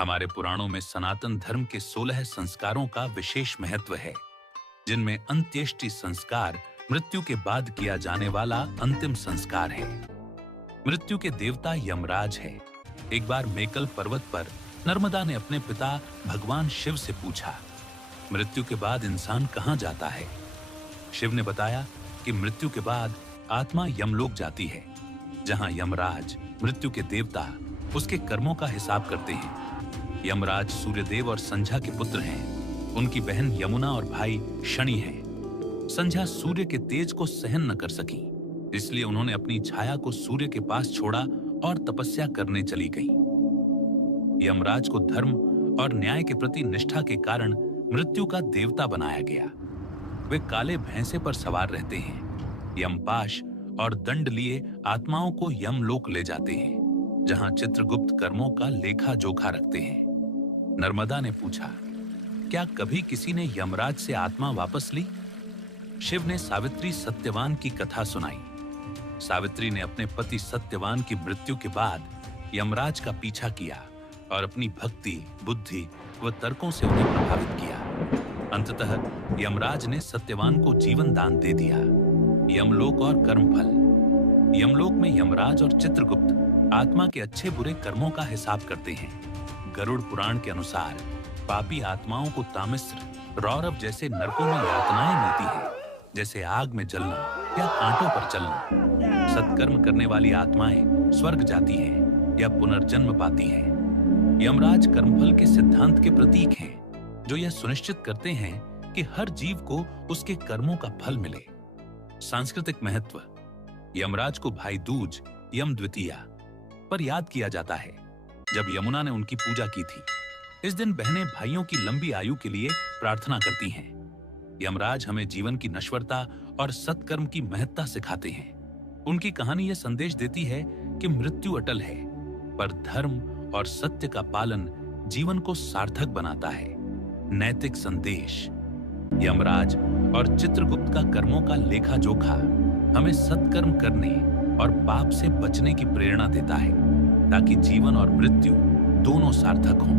हमारे पुराणों में सनातन धर्म के 16 संस्कारों का विशेष महत्व है, जिनमें अंत्येष्टि संस्कार मृत्यु के बाद किया जाने वाला अंतिम संस्कार है। मृत्यु के देवता यमराज है। एक बार मेकल पर्वत पर नर्मदा ने अपने पिता भगवान शिव से पूछा, मृत्यु के बाद इंसान कहाँ जाता है? शिव ने बताया कि मृत्यु के बाद आत्मा यमलोक जाती है, जहां यमराज, मृत्यु के देवता, उसके कर्मों का हिसाब करते हैं। यमराज सूर्यदेव और संध्या के पुत्र हैं। उनकी बहन यमुना और भाई शनि हैं। संध्या सूर्य के तेज को सहन न कर सकी, इसलिए उन्होंने अपनी छाया को सूर्य के पास छोड़ा और तपस्या करने चली गई। यमराज को धर्म और न्याय के प्रति निष्ठा के कारण मृत्यु का देवता बनाया गया। वे काले भैंसे पर सवार रहते हैं। यमपाश और दंड लिए आत्माओं को यमलोक ले जाते हैं, जहां चित्रगुप्त कर्मों का लेखा जोखा रखते हैं। नर्मदा ने पूछा, क्या कभी किसी ने यमराज से आत्मा वापस ली? शिव ने सावित्री सत्यवान की कथा सुनाई। सावित्री ने अपने पति सत्यवान की मृत्यु के बाद यमराज का पीछा किया और अपनी भक्ति, बुद्धि व तर्कों से उन्हें प्रभावित किया। अंततः यमराज ने सत्यवान को जीवन दान दे दिया। यमलोक और कर्मफल। यमलोक में यमराज और चित्रगुप्त आत्मा के अच्छे बुरे कर्मों का हिसाब करते हैं। गरुड़ पुराण के अनुसार पापी आत्माओं को तामिस्र, रौरव जैसे नरकों में यातनाएं मिलती हैं, जैसे आग में जलना या कांटों पर चलना। सत्कर्म करने वाली आत्माएं स्वर्ग जाती हैं या पुनर्जन्म पाती हैं। यमराज कर्मफल के सिद्धांत के प्रतीक हैं, जो यह सुनिश्चित करते हैं कि हर जीव को उसके कर्मों का फल मिले। सांस्कृतिक महत्व। यमराज को भाई दूज, यम द्वितीया पर याद किया जाता है, जब यमुना ने उनकी पूजा की थी। इस दिन बहनें भाइयों की लंबी आयु के लिए प्रार्थना करती हैं। यमराज हमें जीवन की नश्वरता और सत्कर्म की महत्ता सिखाते हैं। उनकी कहानी यह संदेश देती है कि मृत्यु अटल है, पर धर्म और सत्य का पालन जीवन को सार्थक बनाता है। नैतिक संदेश। यमराज और चित्रगुप्त का कर्मों का लेखा जोखा हमें सत्कर्म करने और पाप से बचने की प्रेरणा देता है, ताकि जीवन और मृत्यु दोनों सार्थक हों।